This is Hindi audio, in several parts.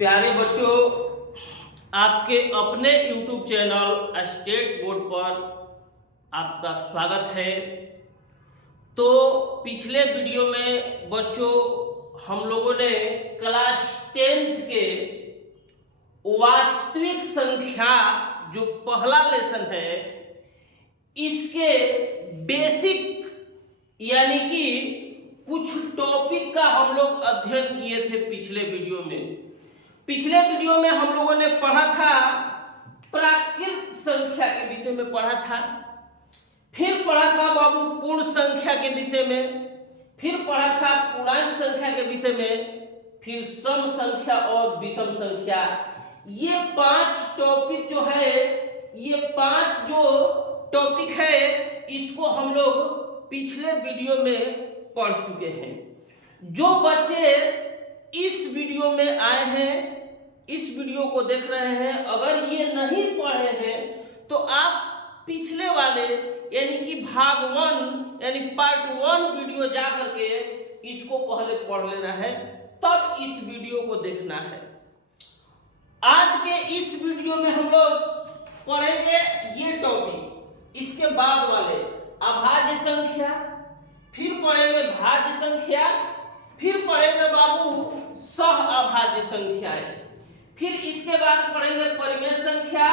प्यारे बच्चों, आपके अपने YouTube चैनल स्टेट बोर्ड पर आपका स्वागत है। तो पिछले वीडियो में बच्चों हम लोगों ने क्लास 10th के वास्तविक संख्या जो पहला लेसन है इसके बेसिक यानी कि कुछ टॉपिक का हम लोग अध्ययन किए थे पिछले वीडियो में। पिछले वीडियो में हम लोगों ने पढ़ा था प्राकृत संख्या के विषय में पढ़ा था, फिर पढ़ा था बाबू पूर्ण संख्या के विषय में, फिर पढ़ा था पूर्णांक संख्या के विषय में, फिर सम संख्या और विषम संख्या। ये 5 टॉपिक जो है, ये 5 जो टॉपिक है इसको हम लोग पिछले वीडियो में पढ़ चुके हैं। जो बच्चे इस वीडियो में आए हैं, इस वीडियो को देख रहे हैं, अगर ये नहीं पढ़े हैं तो आप पिछले वाले यानी कि भाग 1 यानी पार्ट 1 वीडियो जा करके इसको पहले पढ़ लेना है, तब इस वीडियो को देखना है। आज के इस वीडियो में हम लोग पढ़ेंगे ये टॉपिक, इसके बाद वाले अभाज्य संख्या, फिर पढ़ेंगे भाज्य संख्या, फिर पढ़ेंगे बाबू सह अभाज्य संख्याएं, फिर इसके बाद पढ़ेंगे परिमेय संख्या,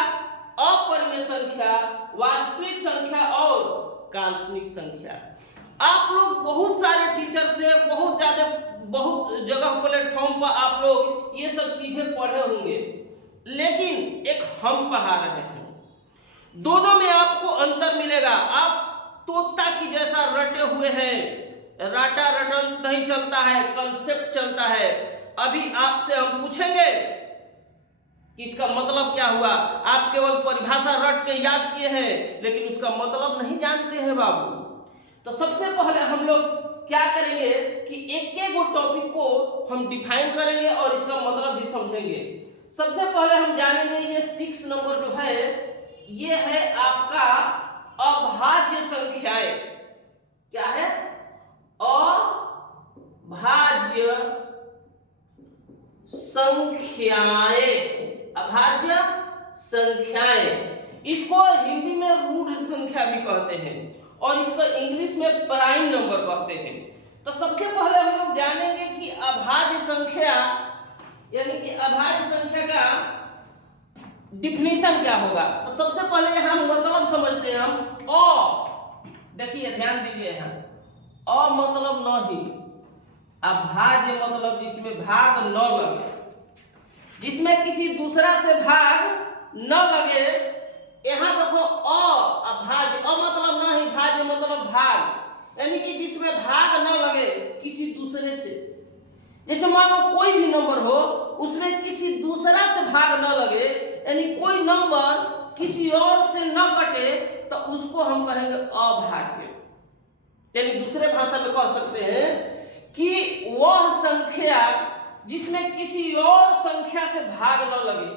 अपरिमेय संख्या, वास्तविक संख्या और काल्पनिक संख्या। आप लोग बहुत सारे टीचर से बहुत जगह प्लेटफॉर्म पर आप लोग ये सब चीजें पढ़े होंगे, लेकिन एक हम पढ़ा रहे हैं, दोनों में आपको अंतर मिलेगा। आप तोता की जैसा रटे हुए हैं, राटा रटन नहीं चलता है, कंसेप्ट चलता है। अभी आपसे हम पूछेंगे कि इसका मतलब क्या हुआ, आप केवल परिभाषा रट के याद किए हैं लेकिन उसका मतलब नहीं जानते हैं बाबू। तो सबसे पहले हम लोग क्या करेंगे कि एक गो टॉपिक को हम डिफाइन करेंगे और इसका मतलब भी समझेंगे। सबसे पहले हम जानेंगे ये 6 नंबर जो है ये है आपका अभाज्य संख्याएं। क्या है? अभाज्य संख्याएं, अभाज्य संख्याएं। इसको हिंदी में रूढ़ संख्या भी कहते हैं और इसको इंग्लिश में प्राइम नंबर कहते हैं। तो सबसे पहले हम लोग जानेंगे कि अभाज्य संख्या यानी कि अभाज्य संख्या का डिफिनीशन क्या होगा। तो सबसे पहले हम मतलब समझते हैं। हम देखिए ध्यान दीजिए, यहाँ मतलब नहीं, अभाज्य मतलब जिसमें भाग न लगे, जिसमें किसी दूसरा से भाग न लगे। यहाँ देखो अभाज्य, मतलब नहीं, भाज्य मतलब भाग, यानी कि जिसमें भाग न लगे किसी दूसरे से। जैसे मान लो कोई भी नंबर हो, उसमें किसी दूसरा से भाग न लगे, यानी कोई नंबर किसी और से न कटे, तो उसको हम कहेंगे अभाज्य। यानी दूसरे भाषा में कह सकते हैं कि वह संख्या जिसमें किसी और संख्या से भाग न लगे।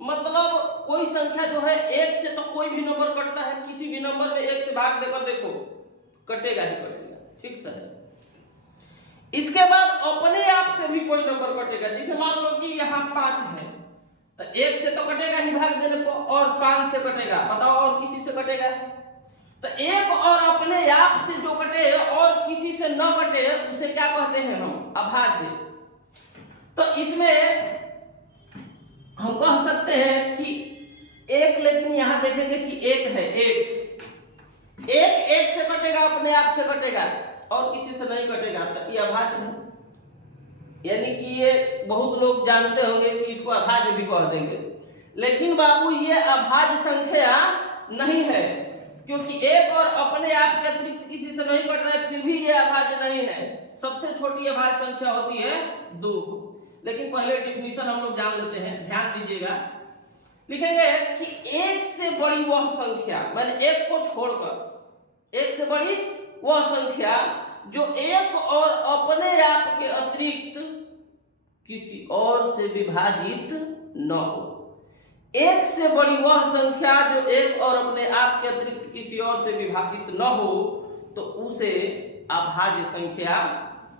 मतलब कोई संख्या जो है 1 से तो कोई भी नंबर कटता है, किसी भी नंबर में 1 से भाग देकर देखो कटेगा ही कटेगा, ठीक से। इसके बाद अपने आप से भी कोई नंबर कटेगा। जैसे मान लो कि यहाँ 5 है, तो 1 से तो कटेगा ही भाग देने को, और 5 से कटेगा, बताओ और किसी से कटेगा? तो एक और अपने आप से जो कटे और किसी से न कटे उसे क्या कहते हैं हम? अभाज्य। तो इसमें हम कह सकते हैं कि एक, लेकिन यहां देखेंगे कि एक है, एक से कटेगा, अपने आप से कटेगा और किसी से नहीं कटेगा, तो ये अभाज्य है। यानी कि ये बहुत लोग जानते होंगे कि इसको अभाज्य भी कह देंगे, लेकिन बाबू ये अभाज्य संख्या नहीं है, क्योंकि एक और अपने आप के अतिरिक्त किसी से नहीं कट रहा है, फिर भी ये अभाज्य नहीं है। सबसे छोटी अभाज्य संख्या होती है 2। लेकिन पहले डिफिनीशन हम लोग जान लेते हैं, ध्यान दीजिएगा। लिखेंगे कि 1 से बड़ी वह संख्या, मैंने 1 को छोड़कर 1 से बड़ी वह संख्या जो एक और अपने आप के अतिरिक्त किसी और से विभाजित न हो। 1 से बड़ी वह संख्या जो एक और अपने आप के अतिरिक्त किसी और से विभाजित न हो, तो उसे अभाज्य संख्या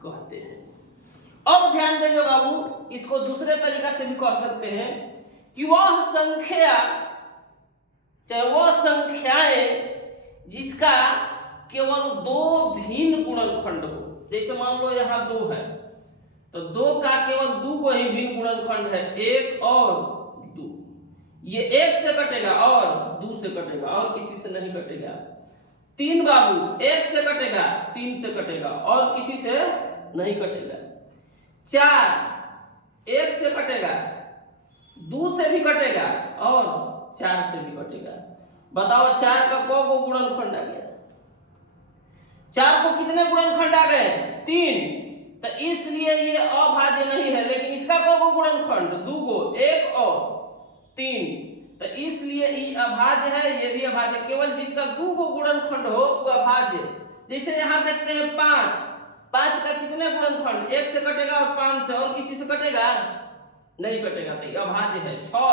कहते हैं। अब ध्यान देंगे बाबू, इसको दूसरे तरीका से भी कह सकते हैं कि वह संख्या, चाहे वह संख्याएं जिसका केवल दो भिन्न गुणनखंड हो। जैसे मान लो यहाँ 2 है, तो 2 का केवल 2 को ही भिन्न गुणनखंड है, 1 और 2। ये 1 से कटेगा और 2 से कटेगा और किसी से नहीं कटेगा। 3 बाबू 1 से कटेगा, 3 से कटेगा और किसी से नहीं कटेगा। 4 1 से कटेगा, 2 से भी कटेगा और 4 से भी कटेगा। बताओ 4 का को गुणनखंड आ गया? 4 को कितने गुणनखंड आ गए? 3। तो इसलिए ये अभाज्य नहीं है। लेकिन इसका को गुणनखंड 2 को, 1 और 3, तो इसलिए ये अभाज्य है। ये भी अभाज्य, केवल जिसका 2 को गुणनखंड हो वो अभाज्य। जैसे यहाँ देखते हैं 5 का कितने गुणनखंड? 1 से कटेगा और 5 से, और किसी से कटेगा नहीं कटेगा, तो ये अभाज्य है। 6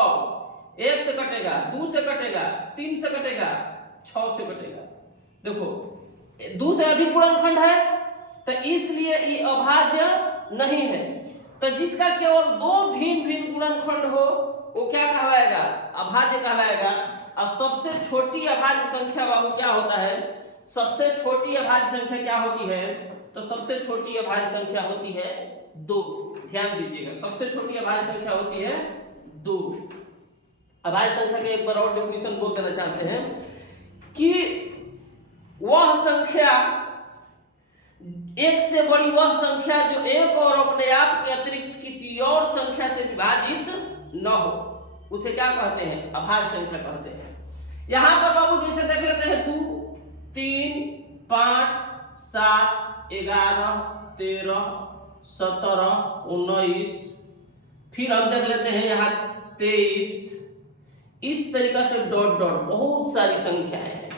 1 से कटेगा, 2 से कटेगा, 3 से कटेगा, 6 से कटेगा। देखो 2 से अधिक गुणनखंड है, तो इसलिए ये अभाज्य नहीं है। तो जिसका केवल 2 भिन्न गुणनखंड हो वो क्या कहलाएगा? अभाज्य कहलाएगा। और सबसे छोटी अभाज्य संख्या बाबू क्या होता है? सबसे छोटी अभाज्य संख्या क्या होती है? तो सबसे छोटी अभाज्य संख्या होती है 2। ध्यान दीजिएगा, सबसे छोटी अभाज्य संख्या होती है 2। अभाज्य संख्या के एक बार और डेफिनेशन बोल देना चाहते हैं कि वह संख्या, एक से बड़ी वह संख्या जो एक और अपने आप के अतिरिक्त किसी और संख्या से विभाजित न हो, उसे क्या कहते हैं? अभाज्य संख्या कहते हैं। यहां पर बाबू जैसे देख लेते हैं 2 3 5 7 11 13 17 19, फिर हम देख लेते हैं यहाँ 23। इस तरीका से डॉट डॉट बहुत सारी संख्याएं हैं।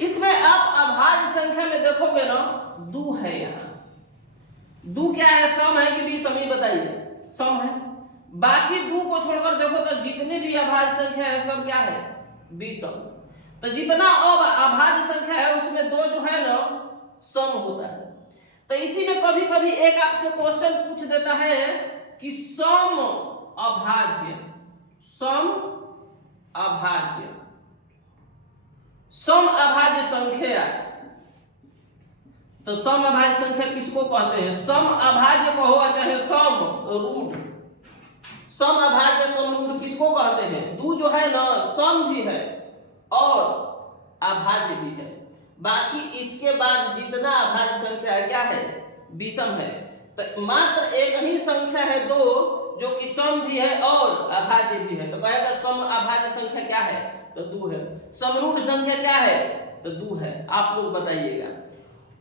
इसमें आप अभाज्य संख्या में देखोगे ना 2 है। यहाँ 2 क्या है? सम है कि विषम? ही बताइए। सम है। बाकी 2 को छोड़कर देखो तो जितनी भी अभाज्य संख्या है सब क्या है? विषम। तो जितना अब अभाज्य संख्या है उसमें 2 जो है ना सम होता है। तो इसी में कभी कभी एक आपसे क्वेश्चन पूछ देता है कि सम अभाज्य, सम अभाज्य, सम अभाज्य संख्या। तो सम अभाज्य संख्या किसको कहते हैं? सम अभाज्य कहो चाहे सम रूढ़। सम अभाज्य सम रूढ़ किसको कहते हैं? 2 जो है ना सम भी है और अभाज्य भी है। बाकी इसके बाद जितना अभाज्य संख्या है क्या है? विषम है। तो मात्र एक ही संख्या है 2 जो कि सम भी है और अभाज्य भी है। तो कहेगा सम अभाज्य संख्या क्या है? तो 2 है। समरूढ़ संख्या क्या है? तो 2 है। आप लोग बताइएगा।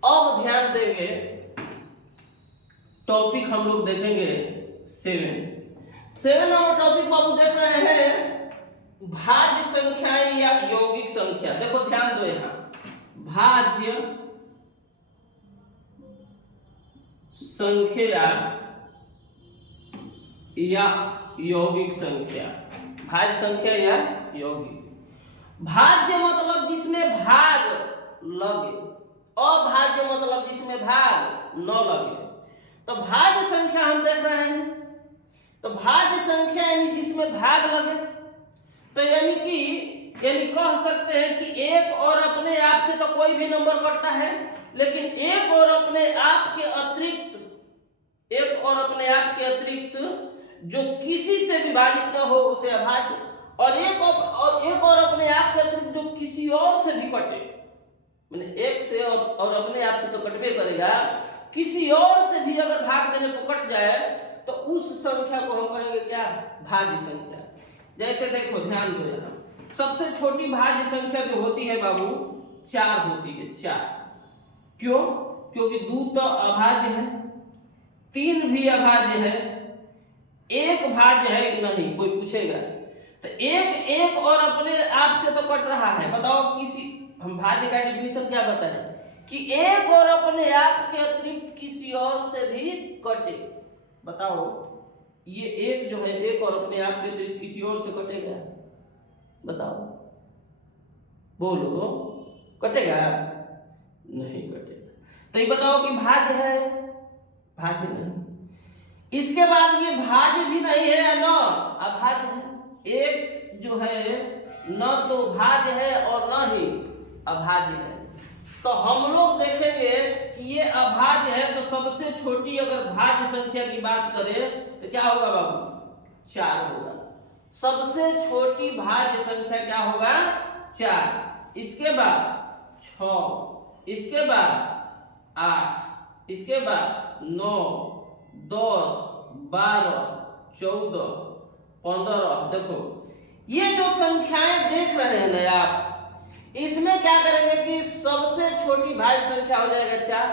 अब ध्यान देंगे, टॉपिक हम लोग देखेंगे 7 नंबर टॉपिक बाबू देख रहे हैं भाज्य संख्याएं या यौगिक संख्या। देखो ध्यान दो, यहां भाज्य संख्या या यौगिक संख्या। भाज्य संख्या या यौगिक। भाज्य मतलब जिसमें भाग लगे, अभाज्य मतलब जिसमें भाग न लगे। तो भाज्य संख्या हम देख रहे हैं, तो भाज्य संख्या यानी जिसमें भाग लगे। तो यानी कह सकते हैं कि एक और अपने आप से तो कोई भी नंबर कटता है, लेकिन एक और अपने आप के अतिरिक्त, एक और अपने आप के अतिरिक्त जो किसी से विभाजित न हो उसे अभाज्य, और एक और अपने आप के अतिरिक्त जो किसी और से भी कटे, मैंने एक से और अपने आप से तो कटबे करेगा, किसी और से भी अगर भाग देने को कट जाए तो उस संख्या को हम कहेंगे क्या? भाज्य संख्या। जैसे देखो ध्यान दो, यहाँ सबसे छोटी भाज्य संख्या जो होती है बाबू 4 होती है। 4 क्यों? क्योंकि 2 तो अभाज्य है, 3 भी अभाज्य है, 1 भाज्य है कि नहीं कोई पूछेगा। तो एक और अपने आप से तो कट रहा है। बताओ किसी, हम भाज्य का डेफिनेशन क्या बताएं कि एक और अपने आप के अतिरिक्त किसी और से भी कटे। बताओ ये एक जो है एक और अपने आप के अतिरिक्त किसी और से कटेगा? बताओ, बोलो, कटेगा? नहीं कटेगा। तो ये बताओ कि भाज्य है? भाज्य नहीं। इसके बाद ये भाज्य भी नहीं है न अभाज्य है। एक जो है न तो भाज्य है और न ही अभाज्य है। तो हम लोग देखेंगे कि ये अभाज्य है, तो सबसे छोटी अगर भाज्य संख्या की बात करें तो क्या होगा बाबू? 4 होगा। सबसे छोटी भाज्य संख्या क्या होगा? 4। इसके बाद 6, इसके बाद 8, इसके बाद 9, 10, 12, 14, 15। देखो ये जो संख्याएं देख रहे हैं ना आप, इसमें क्या करेंगे कि सबसे छोटी भाज्य संख्या हो जाएगा 4,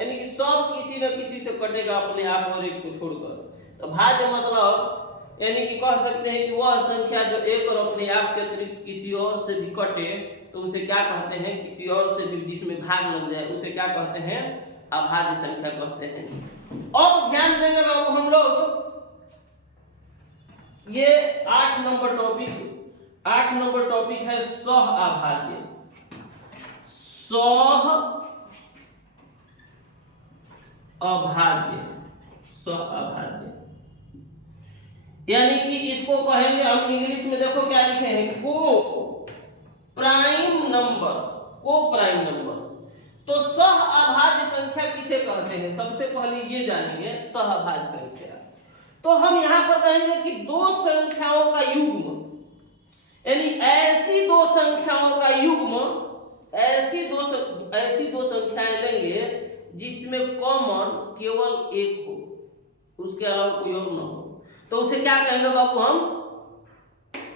यानी कि सब किसी न किसी से कटेगा अपने आप और एक को छोड़कर। तो भाज्य मतलब यानी कि कह सकते हैं कि वह संख्या जो एक और अपने आप के अतिरिक्त किसी और से भी कटे, तो उसे क्या कहते हैं? किसी और से भी जिसमें भाग लग जाए उसे क्या कहते हैं? अभाज्य संख्या कहते हैं। अब ध्यान देंगे बाबू हम लोग, ये 8 नंबर टॉपिक है सह अभाज्य। सह अभाज्य यानी कि इसको कहेंगे हम इंग्लिश में, देखो क्या लिखे हैं? को प्राइम नंबर। तो सह अभाज्य संख्या किसे कहते हैं? सबसे पहले ये जानेंगे सह अभाज्य संख्या। तो हम यहां पर कहेंगे कि दो संख्याओं का युग्म, यानी ऐसी दो संख्याओं का युग्म, ऐसी दो संख्याएं लेंगे जिसमें कॉमन केवल एक हो, उसके अलावा कोई और ना हो, तो उसे क्या कहेंगे बाबू? हम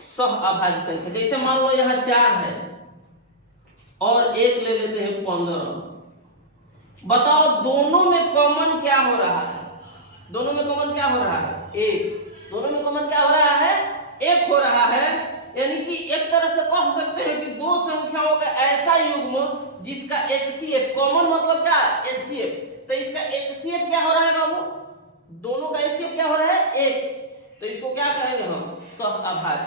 सह अभाज्य संख्या। जैसे मान लो यहाँ 4 है और 1 ले लेते हैं 15। बताओ दोनों में कॉमन क्या हो रहा है? दोनों में कॉमन क्या हो रहा है? 1। दोनों में कॉमन क्या हो रहा है? 1 हो रहा है। यानी कि एक तरह से कह सकते हैं कि दो संख्याओं का ऐसा युग्म जिसका HCF, कॉमन मतलब क्या? HCF। तो इसका HCF क्या हो रहा है बाबू? दोनों का HCF क्या हो रहा है? 1। तो इसको क्या कहेंगे हम? सह अभाज्य।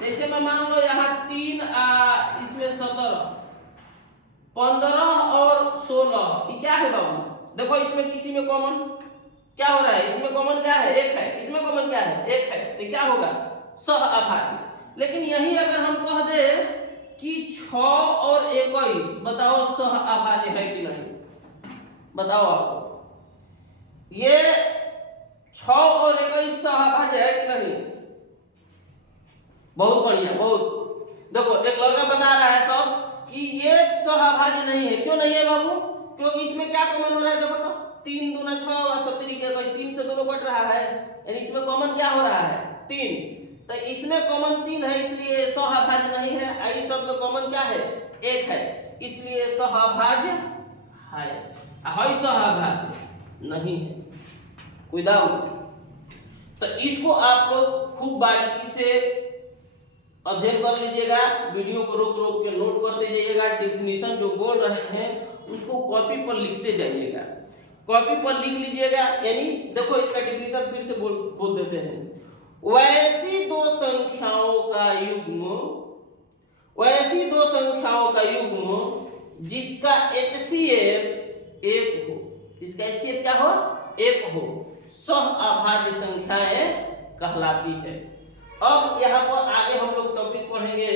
जैसे मैं मान लो यहाँ 3, इसमें 17, 15 और 16, ये क्या है बाबू? देखो इसमें किसी में कॉमन क्या हो रहा है? इसमें कॉमन क्या है? 1 है। इसमें कॉमन क्या है? 1 है। तो क्या होगा? सह अभाज्य। लेकिन यही अगर हम कह दे कि 6 और 21, बताओ सह अभाज्य है कि नहीं? बताओ आपको, ये 6 और 21 सह अभाज्य है कि नहीं? बहुत बढ़िया, बहुत। देखो एक लड़का बता रहा है सब कि ये सह अभाज्य नहीं है। क्यों नहीं है बाबू? क्योंकि इसमें क्या कॉमन हो रहा है? देखो तो 3 दूना 6 और 17 के 3 से दोनों कट रहा है, यानी इसमें कॉमन क्या हो रहा है? 3। तो इसमें कॉमन 3 है, इसलिए सह अभाज्य नहीं है। इस सब में कॉमन क्या है? 1 है, इसलिए सह अभाज्य है। सह अभाज्य नहीं है, कोई डाउट? तो इसको आप लोग खूब बारीकी से अध्ययन कर लीजिएगा, वीडियो को रोक के नोट करते जाइएगा। डेफिनेशन जो बोल रहे हैं उसको कॉपी पर लिखते जाइएगा, कॉपी पर लिख लीजिएगा। यानी देखो इसका डेफिनेशन फिर से बोल देते हैं। वैसी दो संख्याओं का युग्म जिसका HCF 1 हो, इसका HCF क्या हो? 1 हो, सह अभाज्य संख्याएं कहलाती है। अब यहाँ पर आगे हम लोग टॉपिक पढ़ेंगे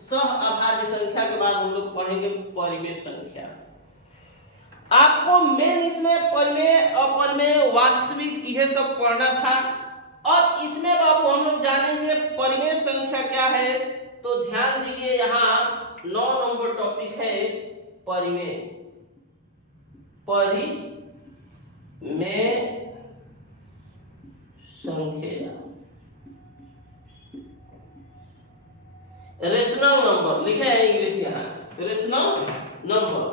सह अभाज्य संख्या के बाद हम लोग पढ़ेंगे परिमेय संख्या। आपको मेन इसमें परिमेय, अपरिमेय, वास्तविक यह सब पढ़ना था। अब इसमें बाबू हम लोग जानेंगे परिमेय संख्या क्या है। तो ध्यान दीजिए, यहाँ 9 नंबर टॉपिक है परिमेय संख्या। रेशनल नंबर लिखा है इंग्लिश यहाँ, रेशनल नंबर।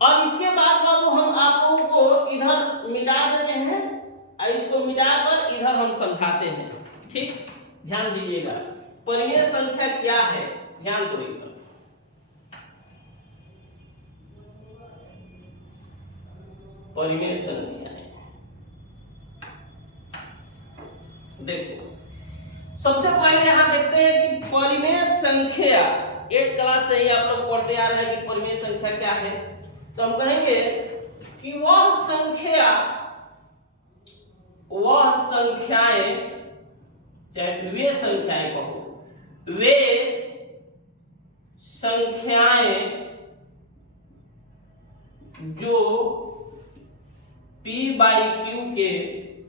और इसके बाद बाबू हम आप लोगों को इधर मिटा देते हैं, इसको मिटाकर इधर हम समझाते हैं। ठीक, ध्यान दीजिएगा परिमेय संख्या क्या है, ध्यान दो इधर। परिमेय संख्याएं देखो, सबसे पहले यहां देखते हैं कि परिमेय संख्या 8 क्लास से ही आप लोग पढ़ते आ रहे हैं कि परिमेय संख्या क्या है। तो हम कहेंगे कि वह संख्या वह संख्याएं, चाहे वे संख्याएं कहो, वे संख्याएं जो P बाई क्यू के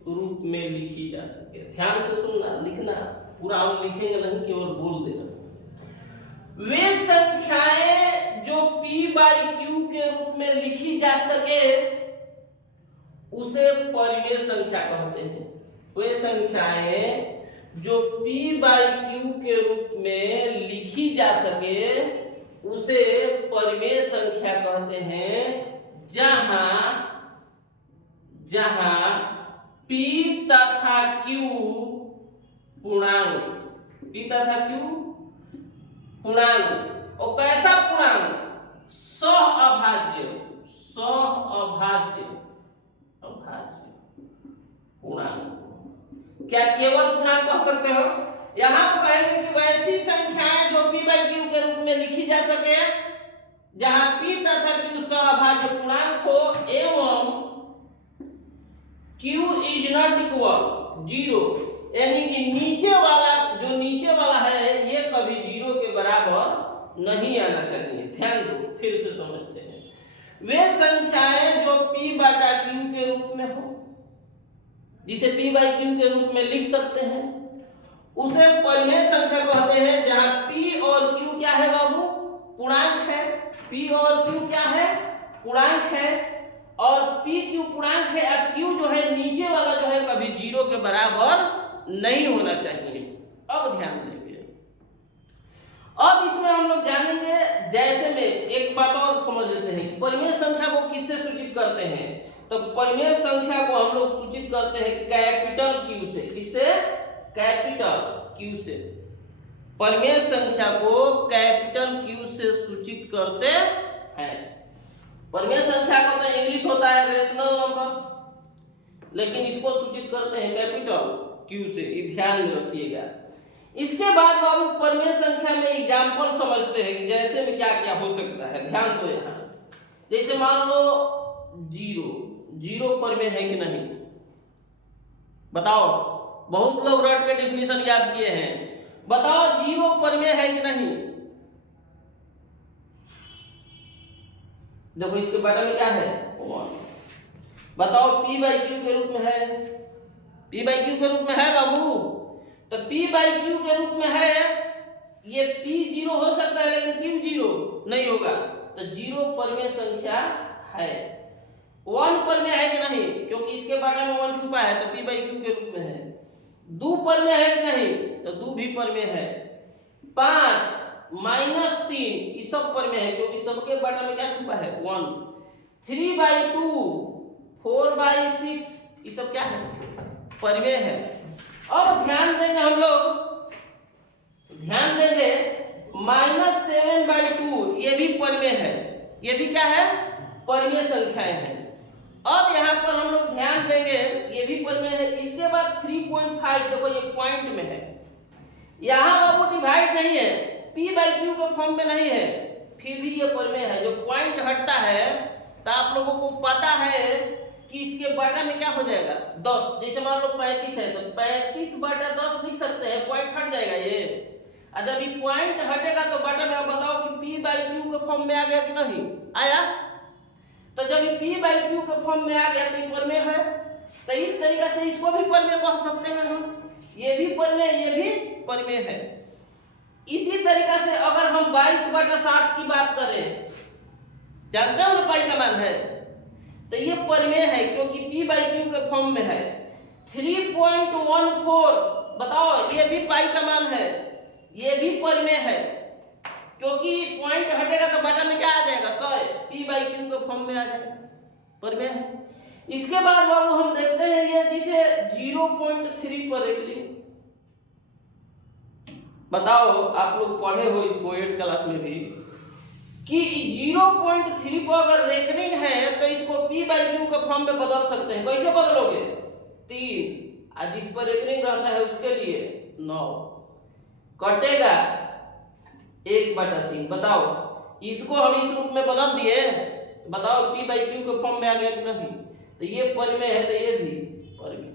रूप में लिखी जा सके। ध्यान से सुनना, लिखना पूरा हम लिखेंगे नहीं, केवल बोल देना। वे संख्याएं जो P बाई क्यू के रूप में लिखी जा सके उसे परिमेय संख्या कहते हैं। वे संख्याएं जो P बाई क्यू के रूप में लिखी जा सके उसे परिमेय संख्या कहते हैं, जहां P तथा Q पूर्णांक, P तथा Q पूर्णांक, और कैसा पूर्णांक? सहअभाज्य पूर्णांक। क्या केवल पूर्णांक कह सकते हो? यहां पर कहेंगे कि वैसी संख्याएं जो P बाई Q के रूप में लिखी जा सके जहां P तथा Q सहअभाज्य पूर्णांक हो एवं Q इज नॉट इक्वल 0, यानी कि नीचे वाला है ये कभी 0 के बराबर नहीं आना चाहिए। ध्यान दो, फिर से समझते हैं। वे संख्याएं जो P बटा Q के रूप में हो, जिसे P बाई Q के रूप में लिख सकते हैं, उसे परिमेय संख्या कहते हैं, जहां P और Q क्या है बाबू? पूर्णांक है। P और Q क्या है? पूर्णांक है। और P Q पूर्णांक है और Q जो है नीचे वाला जो है कभी 0 के बराबर नहीं होना चाहिए। अब ध्यान देंगे, अब इसमें हम लोग जानेंगे, जैसे में एक बात और समझ लेते हैं कि परिमेय संख्या को किससे सूचित करते हैं। तो परिमेय संख्या को हम लोग सूचित करते हैं कैपिटल Q से। किससे? कैपिटल Q से। परिमेय संख्या को कैपिटल Q से सूचित करते हैं। परिमेय संख्या का तो इंग्लिश होता है रेशनल नंबर, लेकिन इसको सूचित करते हैं कैपिटल Q से, ध्यान में रखिएगा। इसके बाद बाबू परिमेय संख्या में एग्जांपल समझते हैं कि जैसे में क्या क्या हो सकता है। ध्यान दो, यहाँ जैसे मान लो 0 परिमेय है कि नहीं? बताओ, बहुत लोग रट के डेफिनेशन याद किए हैं। बताओ 0 परिमेय है कि नहीं? देखो इसके बारे में क्या है, 1। बताओ P बाई Q के रूप में है? P बाई Q के रूप में है बाबू? तो P बाई Q के रूप में है, ये P 0 हो सकता है लेकिन Q 0 नहीं होगा, तो 0 परिमेय संख्या है। 1 परिमेय है कि नहीं? क्योंकि इसके बारे में 1 छुपा है, तो P बाई Q के रूप में है। 2 परिमेय है कि नहीं? तो 2 भी परिमेय है। 5 -3 ये सब परिमेय है, क्योंकि सबके बारे में क्या छुपा है? 1। 3/2 4/6 ये सब क्या है? परिमेय है। अब ध्यान देंगे हम लोग, ध्यान देंगे -7/2 ये भी परिमेय है। ये भी क्या है? परिमेय संख्याएं हैं। अब यहाँ पर हम लोग ध्यान देंगे, ये भी परिमेय है। इसके बाद 3.5, देखो ये पॉइंट में है, यहाँ बाबू डिवाइड नहीं है, P बाई Q के फॉर्म में नहीं है, फिर भी ये परिमेय है। जो पॉइंट हटता है तो आप लोगों को पता है कि इसके बटा में क्या हो जाएगा? 10। जैसे मान लो 35 है तो 35/10 लिख सकते हैं, पॉइंट हट जाएगा ये। और जब ये पॉइंट हटेगा तो बटा में बताओ कि P बाई Q के फॉर्म में आ गया कि नहीं आया? तो जब ये P बाई Q के फॉर्म में आ गया तो ये परिमेय है। तो इस तरीके से इसको भी परिमेय कह सकते हैं हम। ये भी परिमेय, ये भी परिमेय है। इसी तरीके से अगर हम 22/7 की बात करें, जानते हो ना पाई का मान है, तो ये परिमेय है क्योंकि P बाई Q के फॉर्म में है। 3.14 बताओ, ये भी पाई का मान है, ये भी परिमेय है क्योंकि पॉइंट हटेगा तो बटा में क्या आ जाएगा? 100। P बाई Q के फॉर्म में आ जाएगा, परिमेय है। इसके बाद बाबू हम देखते हैं ये जिसे 0.3 पर एकलिंग। बताओ, आप लोग पढ़े हो इसको 8th क्लास में भी कि 0.3 पर अगर रेकनिंग है तो इसको P बाई Q के फॉर्म में बदल सकते हैं। कैसे बदलोगे? 3, और जिस पर रेकनिंग रहता है उसके लिए 9 कटेगा 1/3। बताओ, इसको हम इस रूप में बदल दिए, बताओ P बाई Q के फॉर्म में आ गया कि नहीं? तो ये परिमेय है, तो ये भी परिमेय।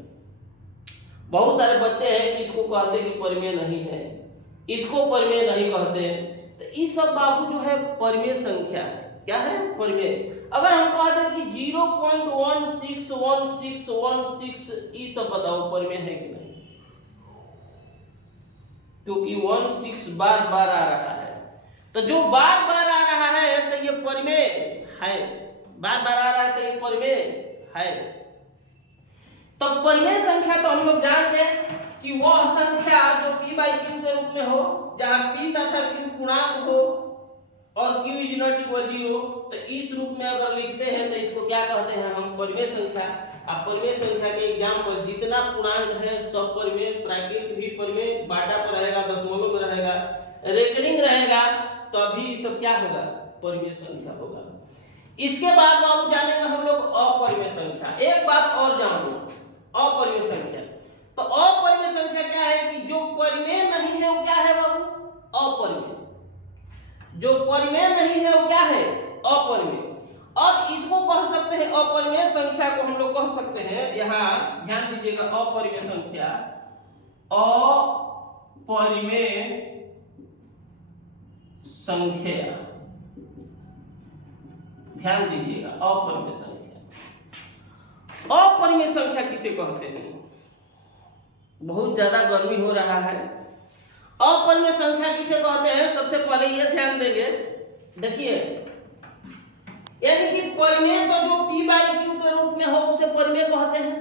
बहुत सारे बच्चे हैं कि इसको कहते कि परिमेय नहीं है, इसको परिमेय नहीं कहते हैं। तो ये सब बाबू जो है परिमेय संख्या है। क्या है? परिमेय। अगर हम कहते हैं कि 0.161616 ये सब बताओ परिमेय है कि नहीं, क्योंकि 16 बार बार आ रहा है, तो जो बार बार आ रहा है तो ये परिमेय है, बार बार आ रहा है तो ये परिमेय है। तो परिमेय संख्या तो हम लोग जानते हैं कि वह संख्या जो p बाई क्यू के रूप में हो, जहां p तथा q पूर्णांक हो और q इज नॉट इक्वल 0, तो इस रूप में अगर लिखते हैं तो इसको क्या कहते हैं हम? परिमेय संख्या। अब परिमेय संख्या के एग्जाम्पल जितना पूर्णांक है सब परिमेय, प्राकृत भी परिमेय, बाटा पर रहेगा, दशमलव में रहेगा, रेकरिंग रहेगा, तो अभी ये सब क्या होगा? परिमेय संख्या होगा। इसके बाद बाबू जानेंगे हम लोग अपरिमेय संख्या। एक बात और जान लो, अपरिमेय संख्या। तो अपरिमेय संख्या क्या है कि जो परिमेय नहीं है वो क्या है बाबू? अपरिमेय। जो परिमेय नहीं है वो क्या है? अपरिमेय। अब इसको कह सकते हैं, अपरिमेय संख्या को हम लोग कह सकते हैं, यहां ध्यान दीजिएगा, अपरिमेय संख्या, अपरिमेय संख्या, ध्यान दीजिएगा, अपरिमेय संख्या। अपरिमेय संख्या किसे कहते हैं? बहुत ज्यादा गर्मी हो रहा है। अपरिमेय संख्या किसे कहते हैं? सबसे पहले ये ध्यान देंगे, देखिए, यानी कि परिमेय तो जो p बाई क्यू के रूप में हो उसे परिमेय कहते हैं।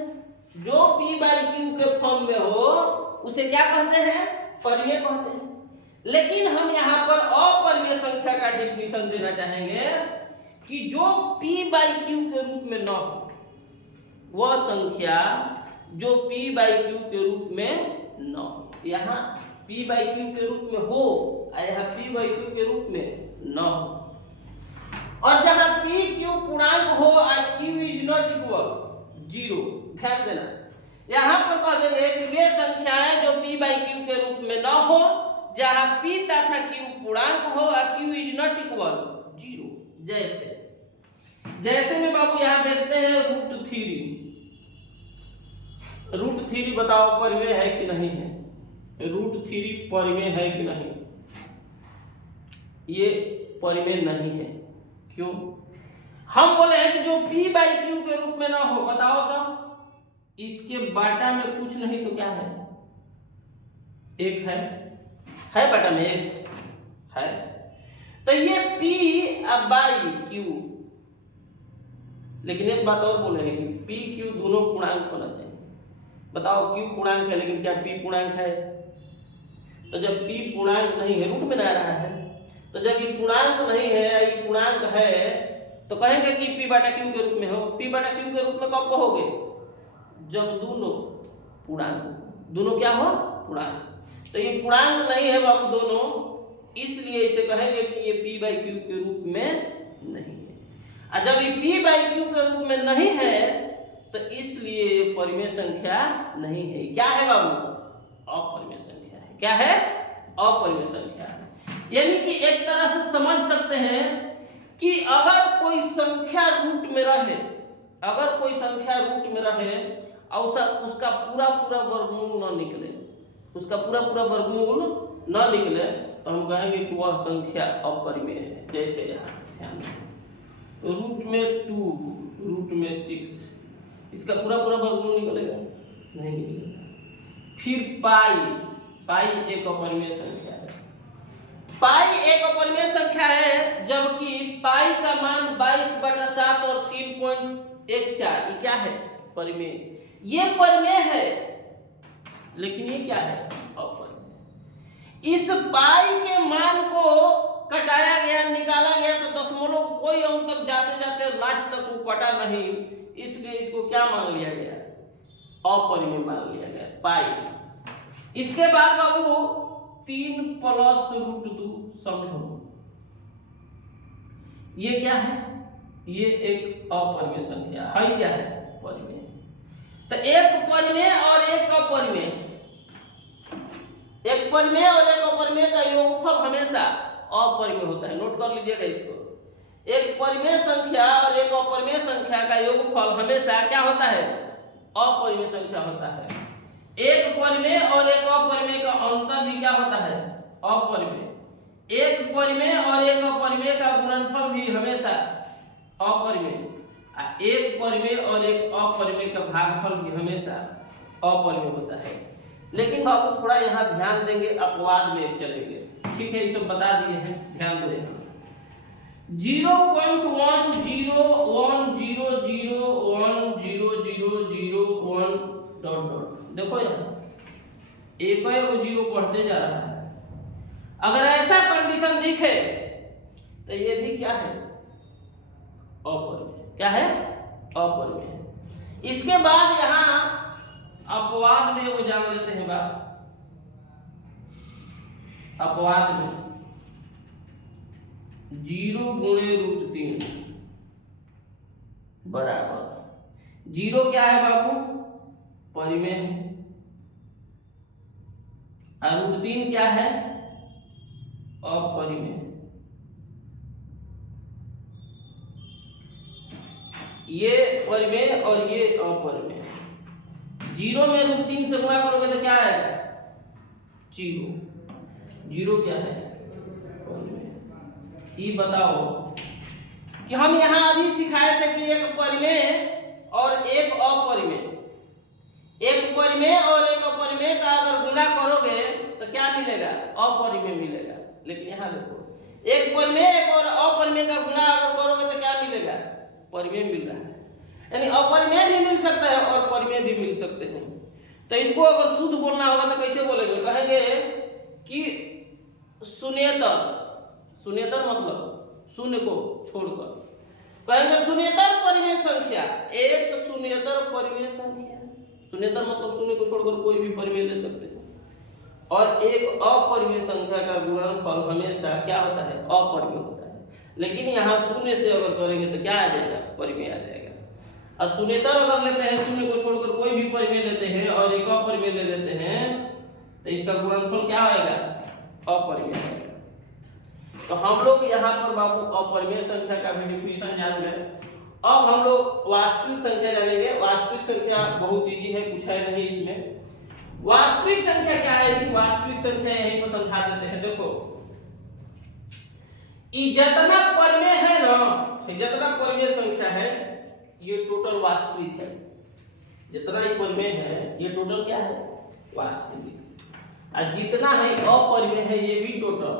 जो p बाई क्यू के फॉर्म में हो उसे क्या कहते हैं? परिमेय कहते हैं। लेकिन हम यहाँ पर अपरिमेय संख्या का डिफिनीशन देना चाहेंगे कि जो p बाई क्यू के रूप में न हो, वह संख्या जो p बाई क्यू के रूप में न हो। यहाँ p बाई क्यू के रूप में हो और यहाँ p बाई क्यू के रूप में न हो, और जहां p q पूर्णांक हो और q इज नॉट इक्वल 0, ध्यान देना, यहां पर कह देंगे कि वे संख्याएं जो p बाई q के रूप में न हो, जहां p तथा q पूर्णांक हो और q इज नॉट इक्वल 0। जैसे में बाबू यहां देखते हैं √3 बताओ परिमेय है कि नहीं है? √3 परिमेय है कि नहीं? ये परिमेय नहीं है। क्यों? हम बोले हैं कि जो p बाई क्यू के रूप में ना हो, बताओ तो इसके बाटा में कुछ नहीं तो क्या है? एक है बाटा में एक है, तो ये p बाई क्यू। लेकिन एक बात और बोले हैं कि p q दोनों पूर्णांक होना चाहिए। बताओ q पूर्णांक है लेकिन क्या p पूर्णांक है? तो जब p पूर्णांक नहीं है, रूट में ना रहा है, तो जब ये पूर्णांक नहीं है, ये पूर्णांक है, तो कहेंगे कि p बटा q के रूप में हो। p बटा q के रूप में कब कहोगे? जब दोनों पूर्णांक, दोनों क्या हो? पूर्णांक। तो ये पूर्णांक नहीं है बाबू दोनों, इसलिए इसे कहेंगे कि ये p बाई q के रूप में नहीं है। और जब ये p बाई q के रूप में नहीं है तो इसलिए ये परिमेय संख्या नहीं है। क्या है बाबू? अपरिमेय संख्या है। क्या है? अपरिमेय संख्या है। यानी कि एक तरह से समझ सकते हैं कि अगर कोई संख्या रूट में रहे, अगर कोई संख्या रूट में रहे और उसका पूरा वर्गमूल न निकले, उसका पूरा वर्गमूल न निकले, तो हम कहेंगे कि वह संख्या अपरिमेय है। जैसे यहाँ ध्यान दें, रूट में 2, रूट में 6, इसका पूरा वर्गमूल निकलेगा? नहीं निकलेगा। फिर पाई एक अपरिमेय संख्या है। पाई एक अपरिमेय संख्या है, जबकि पाई का मान 22/7 और 3.14, ये क्या है? परिमेय। ये परिमेय है, लेकिन ये क्या है? अपरिमेय। इस पाई के मान को कटाया गया, निकाला गया, तो दशमलव कोई अंक तक जाते जाते लास्ट तक वो कटा नहीं, इसलिए इसको क्या मान लिया गया? अपरिमेय मान लिया गया, पाई। इसके बाद बाबू 3 + √2 समझो, ये क्या है? ये एक अपरिमेय संख्या है। क्या है? परिमेय। तो एक परिमेय और एक अपरिमेय, एक परिमेय और एक अपरिमेय का योगफल हमेशा अपरिमेय होता है। नोट कर लीजिएगा इसको। एक परिमेय संख्या और एक अपरिमेय संख्या का योगफल हमेशा क्या होता है? अपरिमेय संख्या होता है। एक परिमेय और एक अपरिमेय का अंतर भी क्या होता है? अपरिमेय। एक परिमेय और एक अपरिमेय का गुणनफल भी हमेशा अपरिमेय, एक परिमेय और एक अपरिमेय का भागफल भी हमेशा अपरिमेय होता है। लेकिन बाबू थोड़ा यहाँ ध्यान देंगे, अपवाद में चलेंगे, ठीक है? ये सब बता दिए हैं, ध्यान दें। 0.10100100001 डॉट डॉट, देखो यहाँ एक वो जीरो पढ़ते जा रहा है। अगर ऐसा कंडीशन दिखे तो ये भी क्या है? अपरिमेय। क्या है? अपरिमेय। इसके बाद यहाँ अपवाद में वो जान लेते हैं बात। अपवाद में 0 गुणे √3 बराबर 0 क्या है बाबू? परिमेय है। और √3 क्या है? अपरिमेय। ये परिमेय और ये अपरिमेय। 0 में √3 से गुणा करोगे तो क्या आएगा? 0। 0 क्या है? ये बताओ कि हम यहाँ अभी सिखाए थे कि एक परिमेय और एक अपरिमेय, एक परिमेय और एक अपरिमेय का अगर गुणा करोगे तो क्या मिलेगा? अपरिमेय मिलेगा। लेकिन यहाँ देखो, एक परिमेय और अपरिमेय का गुणा अगर करोगे तो क्या मिलेगा? परिमेय मिल रहा है। यानी अपरिमेय भी मिल सकता है और परिमेय भी मिल सकते हैं। तो इसको अगर शुद्ध बोलना होगा तो कैसे बोलेंगे? कहेंगे कि शून्येतर, शून्येतर मतलब शून्य को छोड़कर, कहेंगे शून्येतर परिमेय संख्या, एक शून्येतर परिमेय संख्या। शून्येतर मतलब शून्य को छोड़कर कोई भी परिमेय ले सकते हैं। और एक अपरिमेय संख्या का गुणनफल हमेशा क्या होता है? अपरिमेय होता है। लेकिन यहाँ शून्य से अगर करेंगे तो क्या आ जाएगा? परिमेय आ जाएगा। और शून्येतर अगर लेते हैं, शून्य को छोड़कर कोई भी परिमेय लेते हैं और एक अपरिमेय ले लेते हैं तो इसका गुणनफल क्या आएगा? अपरिमेय आएगा। तो हम लोग यहाँ पर बाबू अपरिमेय संख्या का भी डिफिनेशन जान गए। अब हम लोग वास्तविक संख्या जानेंगे। वास्तविक संख्या बहुत इजी है, कुछ है नहीं इसमें। वास्तविक संख्या क्या है? वास्तविक संख्या यहीं पर समझा देते हैं। देखो, ये जितना परिमेय है ना, जितना परिमेय संख्या है ये टोटल वास्तविक है। जितना ये परिमेय है ये टोटल क्या है? वास्तविक। और जितना है अपरिमेय है ये भी टोटल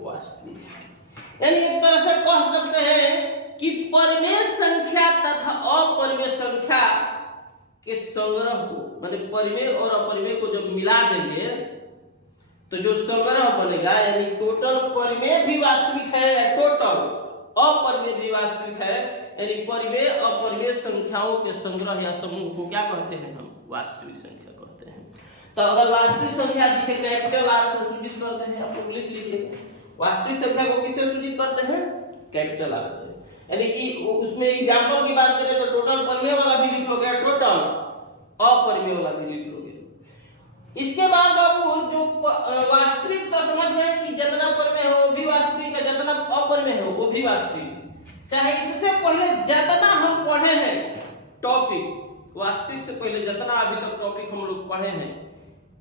वास्तविक। यानी एक तरह से कह सकते हैं कि परिमेय संख्या तथा अपरिमेय संख्या के संग्रह को, माने परिमेय और अपरिमेय को जब मिला देंगे तो जो संग्रह बनेगा, यानी टोटल परिमेय भी वास्तविक है या टोटल अपरिमेय भी वास्तविक है, यानी परिमेय अपरिमेय संख्याओं के संग्रह या समूह को क्या कहते हैं? हम वास्तविक संख्या कहते हैं। तो अगर वास्तविक संख्या जिसे कैपिटल आर से सूचित करते हैं, आप लोग लिख लीजिए। वास्तविक संख्या को किससे सूचित करते हैं? कैपिटल आर से। यानी कि उसमें एग्जांपल की बात करें तो टोटल परिमेय वाला भी लिख लोगे, टोटल अपरिमेय वाला भी लिख लोगे। इसके बाद बाबू जो वास्तविक तो समझ गए कि जितना परिमेय है वो भी वास्तविक है, जितना अपरिमेय है वो भी वास्तविक है। चाहे इससे पहले जितना हम पढ़े हैं टॉपिक, वास्तविक से पहले जितना अभी तक टॉपिक हम लोग पढ़े हैं,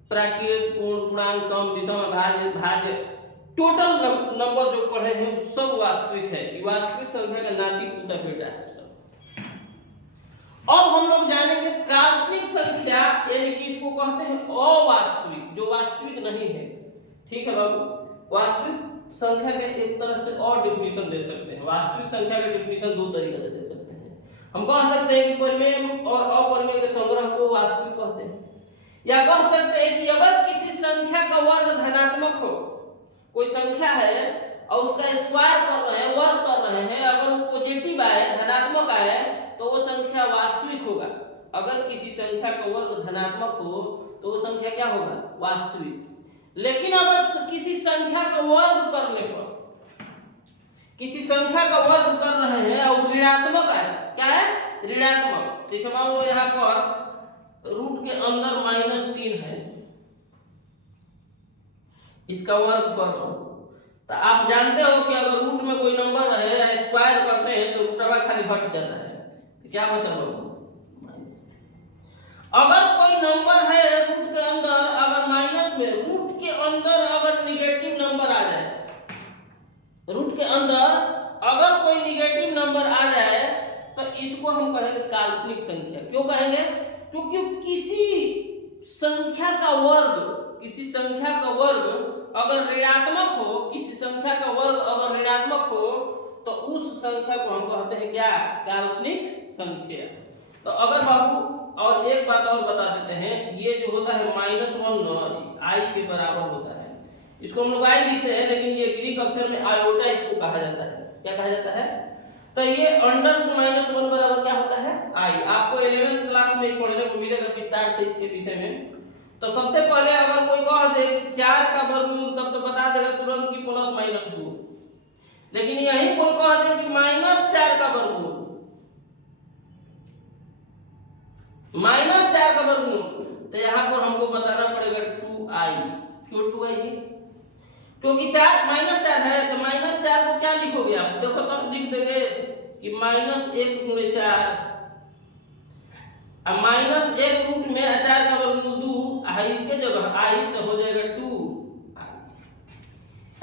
प्राकृत, पूर्ण, पूर्णांक, सम, विषम, भाज्य, टोटल नंबर जो पढ़े हैं सब वास्तविक है। वास्तविक संख्या का नाती पोता बेटा है सब। अब हम लोग जानेंगे काल्पनिक संख्या, यानी कि इसको कहते हैं अवास्तविक, जो वास्तविक नहीं है। ठीक है बाबू, वास्तविक संख्या के एक तरह से और डिफिनेशन दे सकते हैं। वास्तविक संख्या का डिफिनेशन दो तरीके से दे सकते हैं। हम कह सकते हैं कि परिमेय और अपरिमेय के संग्रह को वास्तविक कहते हैं, या कह सकते हैं कि अगर किसी संख्या का वर्ग धनात्मक हो, कोई संख्या है और उसका स्क्वायर कर रहे हैं, वर्ग कर रहे हैं, अगर वो पॉजिटिव आए, धनात्मक आए तो वो संख्या वास्तविक होगा। अगर किसी संख्या का वर्ग धनात्मक हो तो वो संख्या क्या होगा? वास्तविक। लेकिन अगर किसी संख्या का वर्ग करने पर, किसी संख्या का वर्ग कर रहे हैं और ऋणात्मक है, क्या है? ऋणात्मक। जैसे मान लो यहाँ पर रूट के अंदर -3 है, इसका वर्ग कर रहा हूं, तो आप जानते हो कि अगर रूट में कोई नंबर है या स्क्वायर करते हैं तो रूटवा खाली हट जाता है, तो क्या बचा बाबू? -3। अगर कोई नंबर है रूट के अंदर अंदर अगर निगेटिव नंबर आ जाए, रूट के अंदर अगर कोई निगेटिव नंबर आ जाए तो इसको हम कहेंगे काल्पनिक संख्या। क्यों कहेंगे? क्योंकि किसी संख्या का वर्ग अगर ऋणात्मक हो, किसी संख्या का वर्ग अगर ऋणात्मक हो तो उस संख्या को हम कहते हैं क्या? काल्पनिक संख्या। तो अगर बाबू और एक बात और बता देते हैं, ये जो होता है -1 आई के बराबर होता है, इसको हम लोग आई लिखते हैं, लेकिन ये ग्रीक अक्षर में आयोटा इसको कहा जाता है। क्या कहा जाता है? तो ये अंडर -1 बराबर क्या होता है? आई। आपको 11th क्लास में पढ़ने को मिलेगा विस्तार से इसके विषय में। तो सबसे पहले अगर कोई कह दे कि 4 का वर्गमूल, तब तो बता देगा तुरंत कि +-2। लेकिन यही कोई कह दे कि -4 का वर्गमूल, -4 का वर्गमूल, तो यहाँ पर हमको बताना पड़ेगा 2i। क्यों 2i जी? क्योंकि 4 -4 है, तो -4 को क्या लिखोगे आप? देखो तो लिख देंगे कि -1/4, अब -1 रूट में 4 का वर्गमूल 2 है, इसके जगह i तो हो जाएगा 2,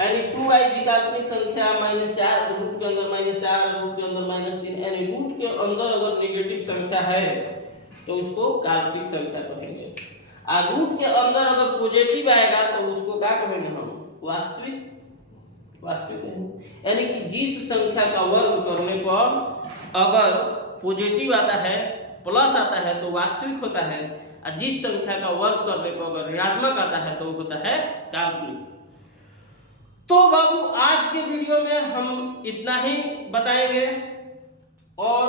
यानी 2i की काल्पनिक संख्या -4, रूट के अंदर -4, रूट के अंदर -3, यानी रूट के अंदर अगर नेगेटिव संख्या है तो उसको काल्पनिक संख्या कहेंगे। और रूट के अंदर अगर पॉजिटिव आएगा तो उसको क्या कहेंगे हम? वास्तविक कहेंगे। यानी कि जिस संख्या का वर्ग करने पर अगर पॉजिटिव आता है, प्लस आता है तो वास्तविक होता है, और जिस संख्या का वर्ग करने पर अगर ऋणात्मक आता है तो वो होता है काल्पनिक। तो बाबू आज के वीडियो में हम इतना ही बताएंगे, और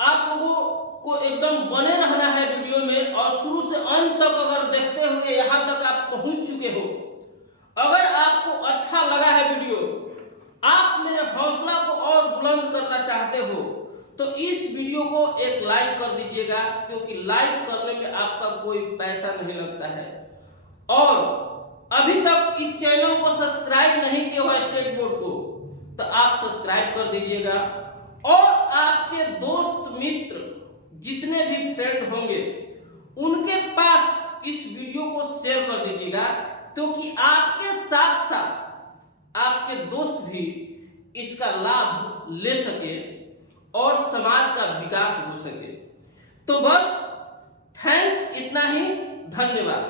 आप लोगों को एकदम बने रहना है वीडियो में, और शुरू से अंत तक अगर देखते हुए यहाँ तक आप पहुंच चुके हो। अगर आपको अच्छा लगा है वीडियो, आप मेरे हौसला को और बुलंद करना चाहते हो, तो इस वीडियो को एक लाइक कर दीजिएगा, क्योंकि लाइक करने में आपका कोई पैसा नहीं लगता है। और अभी तक इस चैनल को सब्सक्राइब नहीं किया हुआ स्टेट बोर्ड को, तो आप सब्सक्राइब कर दीजिएगा, और आपके दोस्त मित्र जितने भी फ्रेंड होंगे उनके पास इस वीडियो को शेयर कर दीजिएगा, क्योंकि आपके साथ साथ आपके दोस्त भी इसका लाभ ले सके और समाज का विकास हो सके। तो बस थैंक्स, इतना ही, धन्यवाद।